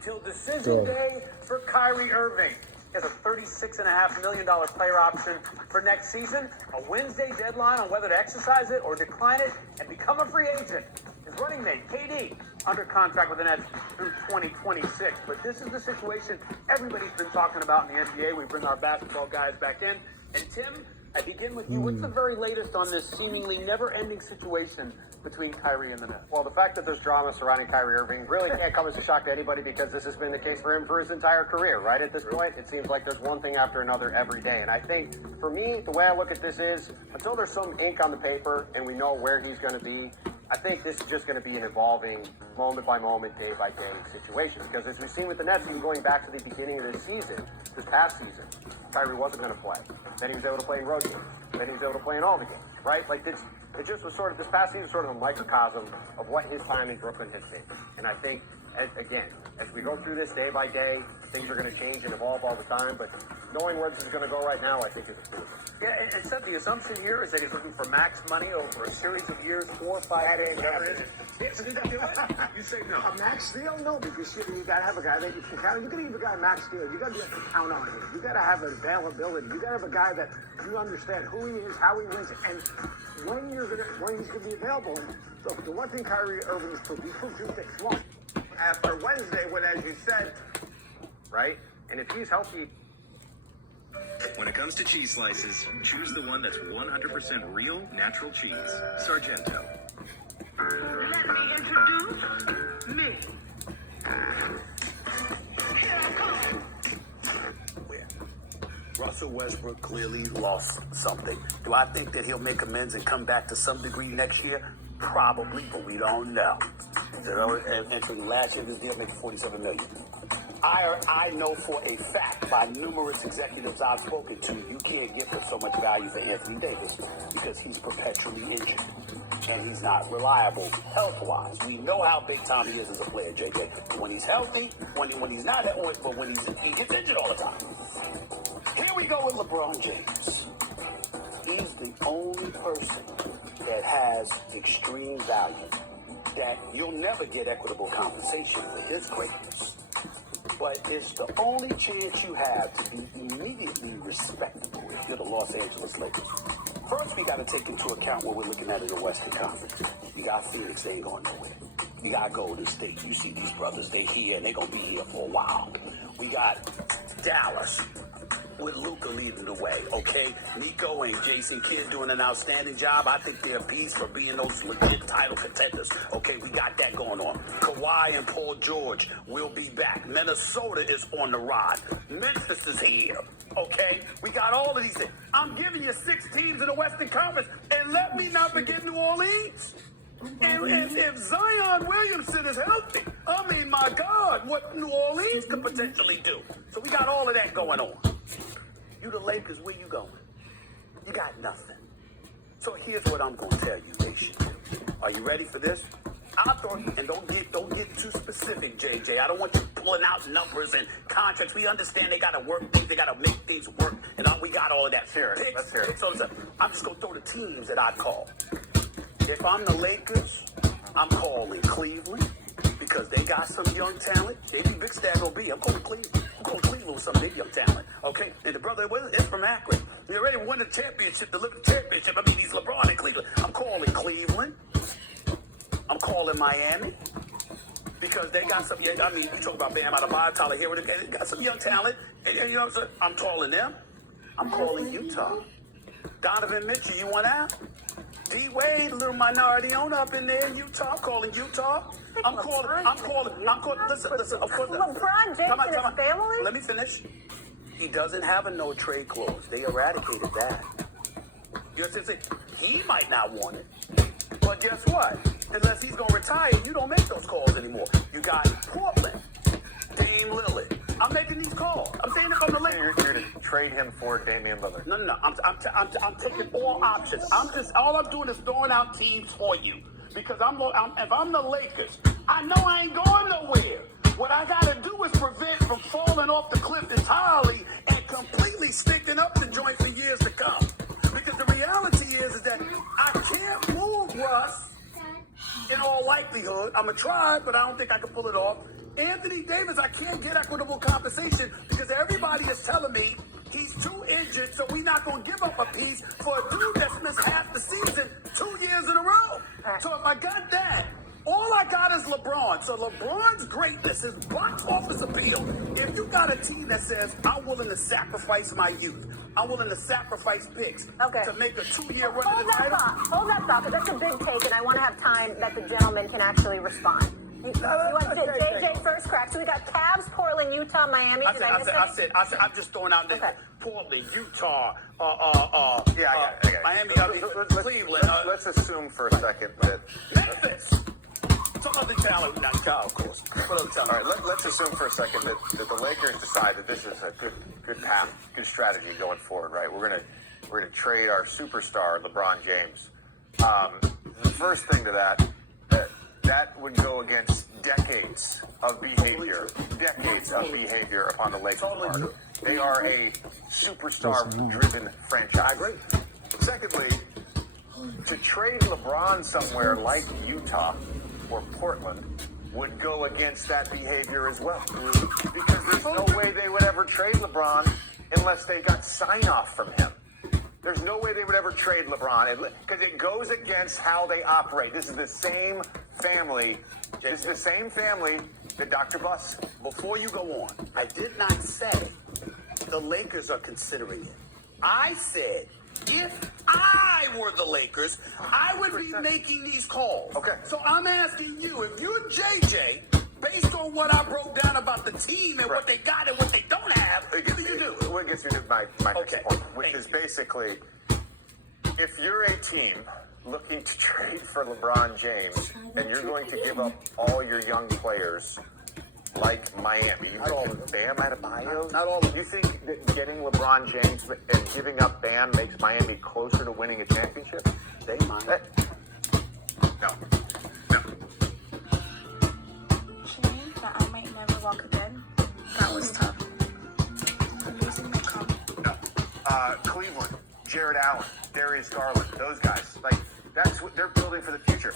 until decision day for Kyrie Irving. He has a $36.5 million player option for next season, a Wednesday deadline on whether to exercise it or decline it and become a free agent. His running mate, KD, under contract with the Nets through 2026. But this is the situation everybody's been talking about in the NBA. We bring our basketball guys back in. And Tim, I begin with you. What's the very latest on this seemingly never-ending situation between Kyrie and the Nets? Well, the fact that there's drama surrounding Kyrie Irving really can't come as a shock to anybody because this has been the case for him for his entire career, right? At this point, it seems like there's one thing after another every day. And I think, for me, the way I look at this is, until there's some ink on the paper and we know where he's going to be, I think this is just going to be an evolving, moment-by-moment, day-by-day situation. Because as we've seen with the Nets, even going back to the beginning of this season, this past season, Kyrie wasn't going to play. Then he was able to play in road games. Then he was able to play in all the games, right? Like, it just was sort of, this past season was sort of a microcosm of what his time in Brooklyn has been. And I think, as we go through this day by day, things are going to change and evolve all the time. But knowing where this is going to go right now, I think is a proof. Yeah, and Seth, the assumption here is that he's looking for max money over a series of years, 4 or 5 years. That ain't You say no. a max deal? No, because you got to have a guy that you can count on. You got to give a guy a max deal. You got to be able to count on him. You got to have availability. You got to have a guy that you understand who he is, how he wins, and when he's going to be available. So the one thing Kyrie Irving has proved, he proved 2 things. One, after Wednesday, when, as you said, Right? And if he's healthy, When it comes to cheese slices, choose the one that's 100% real, natural cheese. Sargento. Let me introduce me. Here I come. Russell Westbrook clearly lost something. Do I think that he'll make amends and come back to some degree next year? Probably, but we don't know. Entering last year, this deal making $47 million. I know for a fact by numerous executives I've spoken to, you can't get so much value for Anthony Davis because he's perpetually injured and he's not reliable health-wise. We know how big time he is as a player, JJ. When he's healthy, when he's not, but when he gets injured all the time. Here we go with LeBron James. He's the only person that has extreme value, that you'll never get equitable compensation for his greatness. But it's the only chance you have to be immediately respectable if you're the Los Angeles Lakers. First, we got to take into account what we're looking at in the Western Conference. You got Phoenix, they ain't going nowhere. You got Golden State. You see these brothers, they here, and they going to be here for a while. We got Dallas with Luka leading the way, okay? Nico and Jason Kidd doing an outstanding job. I think they're a piece for being those legit title contenders. Okay, we got that going on. Kawhi and Paul George will be back. Minnesota is on the ride. Memphis is here, okay? We got all of these things. I'm giving you 6 teams in the Western Conference, and let me not forget New Orleans. And if Zion Williamson is healthy, I mean, my God, what New Orleans could potentially do. So we got all of that going on. You the Lakers, where you going? You got nothing. So here's what I'm going to tell you they should do. Are you ready for this? I thought, and don't get too specific, JJ. I don't want you pulling out numbers and contracts. We understand they got to work things, they got to make things work, and we got all of that. Let's hear it. So I'm just going to throw the teams that I'd call. If I'm the Lakers, I'm calling Cleveland because they got some young talent. They be Big Stab OB. I'm calling Cleveland. I'm calling Cleveland with some big young talent. Okay? And the brother is from Akron. He already won the championship, delivered the championship. I mean, he's LeBron in Cleveland. I'm calling Cleveland. I'm calling Miami because they got some young, I mean, we talk about Bam Adebayo, Tyler Hero. They got some young talent. And you know what I'm saying? I'm calling them. I'm calling Utah. Donovan Mitchell, you want out? D-Wade, a little minority owner up in there in Utah. I'm calling Utah. I'm calling, listen, of course. LeBron James and his family? Let me finish. He doesn't have a no-trade clause. They eradicated that. You know what I'm saying? He might not want it. But guess what? Unless he's going to retire, you don't make those calls anymore. You got Portland, Dame Lillard. I'm making these calls. I'm saying if I'm the Lakers. You're to trade him for Damian Lillard. No. I'm taking all options. All I'm doing is throwing out teams for you. Because if I'm the Lakers, I know I ain't going nowhere. What I got to do is prevent from falling off the cliff entirely and completely sticking up the joint for years to come. Because the reality is that I can't move Russ in all likelihood. I'm going to try, but I don't think I can pull it off. Anthony Anthony Davis, I can't get equitable compensation because everybody is telling me he's too injured, so we're not going to give up a piece for a dude that's missed half the season 2 years in a row. So if I got that, all I got is LeBron. So LeBron's greatness, his box office appeal. If you got a team that says, I'm willing to sacrifice my youth, I'm willing to sacrifice picks to make a 2-year run Hold in the that title. thought. Hold that thought, because that's a big take, and I want to have time that the gentleman can actually respond. You want JJ first crack. So we got Cavs, Portland, Utah, Miami. Did I miss it? I said, I'm just throwing out there. Okay. Portland, Utah, I got it. Miami, Cleveland, Let's assume for a second that. Memphis. Some other talent, not Kyle, of course. What other talent? All right, let's assume for a second that the Lakers decide that this is a good path, good strategy going forward, right? We're gonna trade our superstar LeBron James. The first thing to that would go against decades of behavior upon the Lakers' part. They are a superstar-driven franchise. Secondly, to trade LeBron somewhere like Utah or Portland would go against that behavior as well. Because there's no way they would ever trade LeBron unless they got sign-off from him. There's no way they would ever trade LeBron because it goes against how they operate. This is the same family. This is the same family that Dr. Buss. Before you go on, I did not say the Lakers are considering it. I said if I were the Lakers, I would be making these calls. Okay. So I'm asking you, if you're JJ, based on what I broke down about the team and what they got and what they don't have, what do you do? What gets me to my next point, which is basically, if you're a team looking to trade for LeBron James and you're going to give up all your young players like Miami, you mentioned Bam Adebayo. Not all of them. You think that getting LeBron James and giving up Bam makes Miami closer to winning a championship? They might. No. Saying that I might never walk again, that was tough. Losing my confidence. Cleveland, Jared Allen, Darius Garland, those guys. Like, that's what they're building for the future.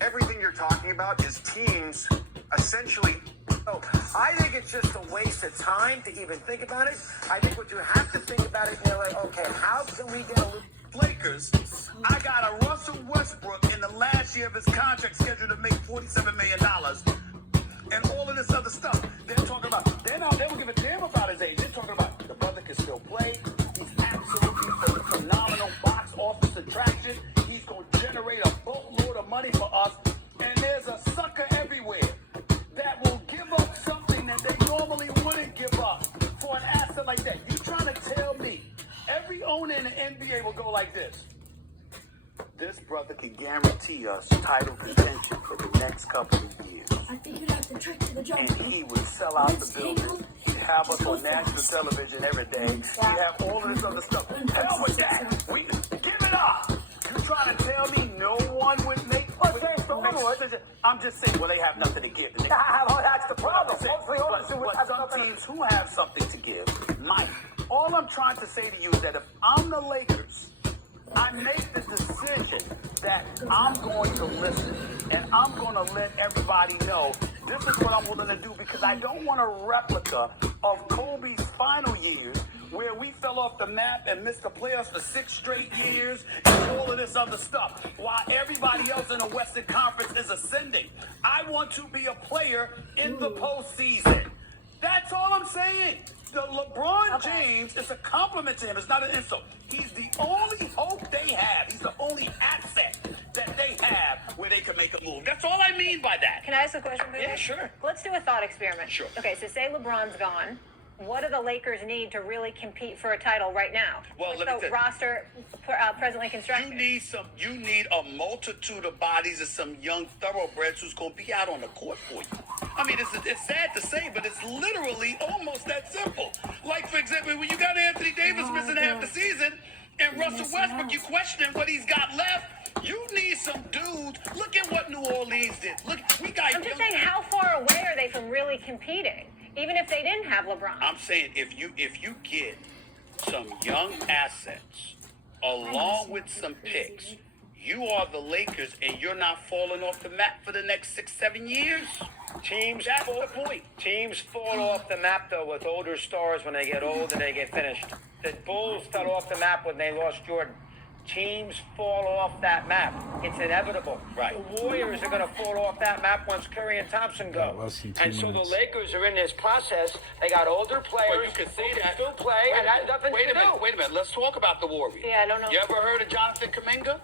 Everything you're talking about is teams essentially. So I think it's just a waste of time to even think about it. I think what you have to think about it, you're like, okay, how can we get a little Lakers, I got a Russell Westbrook in the last year of his contract scheduled to make $47 million. And all of this other stuff. They're talking about, they don't give a damn about his age. They're talking about the brother can still play. He's absolutely a phenomenal box office attraction. He's going to generate a boatload of money for us. And there's a sucker everywhere that will give up something that they normally wouldn't give up for an asset like that. You trying to tell me every owner in the NBA will go like this? This brother can guarantee us title contention for the next couple of years. I figured out the trick to the job. And he would sell out the building. He'd have us on national television every day. He'd have all of this other stuff. Hell with that. We give it up. You trying to tell me no one would make? I'm just saying, well, they have nothing to give. That's the problem. But some teams who have something to give might. All I'm trying to say to you is that if I'm the Lakers, I make the decision that I'm going to listen and I'm going to let everybody know this is what I'm willing to do because I don't want a replica of Kobe's final years where we fell off the map and missed the playoffs for 6 straight years and all of this other stuff while everybody else in the Western Conference is ascending. I want to be a player in the postseason. That's all I'm saying. The LeBron James is a compliment to him. It's not an insult. He's the only hope they have. He's the only asset that they have where they can make a move. That's all I mean by that. Can I ask a question, please? Yeah, sure. Let's do a thought experiment. Sure. Okay, so say LeBron's gone. What do the Lakers need to really compete for a title right now? Well, With let me the tell you. roster presently constructed. You need a multitude of bodies and some young thoroughbreds who's going to be out on the court for you. I mean, it's sad to say, but it's literally almost that simple. Like, for example, when you got Anthony Davis missing half the season and Russell Westbrook, you question what he's got left. You need some dudes. Look at what New Orleans did. Look, we got. I'm just saying, how far away are they from really competing? Even if they didn't have LeBron. I'm saying if you get some young assets along with some picks, you are the Lakers and you're not falling off the map for the next 6-7 years. That's the point. Teams fall off the map though with older stars when they get old and they get finished. The Bulls fell off the map when they lost Jordan. Teams fall off that map. It's inevitable. Right. The Warriors are going to fall off that map once Curry and Thompson go. less than 2 And so the minutes. Lakers are in this process. They got older players. Well, you could say who can that. still play, and that has nothing Wait to a do. minute. Wait a minute. Let's talk about the Warriors. Yeah, I don't know. You ever heard of Jonathan Kuminga?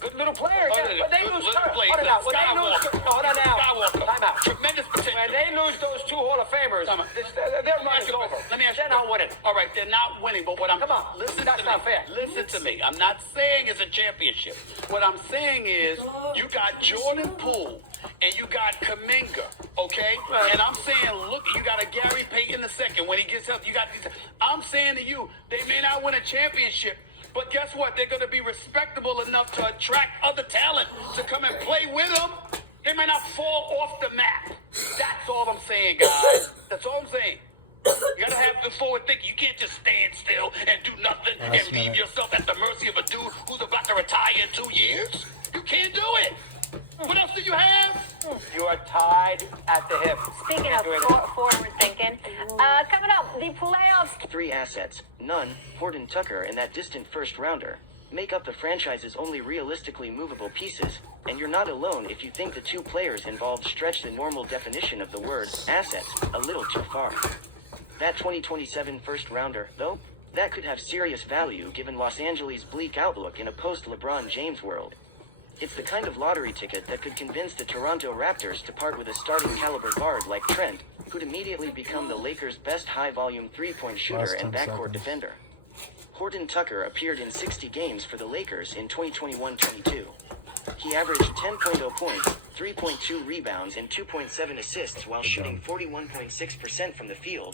Good little players, Oh, yeah, but they good lose. little Hold players. it out. When they lose, Skywalker. hold on now. Skywalker. Time out. Tremendous potential. When they lose those two Hall of Famers, Time out. their run is over. Let me ask They're you. not winning. All right, they're not winning, but what I'm Come on. listen That's to me. not fair. Listen to me. I'm not saying it's a championship. What I'm saying is you got Jordan Poole and you got Kuminga, okay? And I'm saying, look, you got a Gary Payton II. When he gets up, you got these. I'm saying to you, they may not win a championship. But guess what? They're going to be respectable enough to attract other talent to come and play with them. They may not fall off the map. That's all I'm saying, guys. That's all I'm saying. You got to have the forward thinking. You can't just stand still and do nothing and leave minute. yourself at the mercy of a dude who's about to retire in 2 years. You can't do it. What else do you have? You are tied at the hip. Speaking of forward thinking, coming up, the playoffs. 3 assets, none, Horton Tucker and that distant first rounder, make up the franchise's only realistically movable pieces, and you're not alone if you think the 2 players involved stretch the normal definition of the word assets a little too far. That 2027 first rounder, though, that could have serious value given Los Angeles' bleak outlook in a post-LeBron James world. It's the kind of lottery ticket that could convince the Toronto Raptors to part with a starting caliber guard like Trent, who'd immediately become the Lakers' best high-volume three-point shooter Last and 10 backcourt seconds. defender. Horton Tucker appeared in 60 games for the Lakers in 2021-22. He averaged 10.0 points, 3.2 rebounds, and 2.7 assists while shooting 41.6% from the field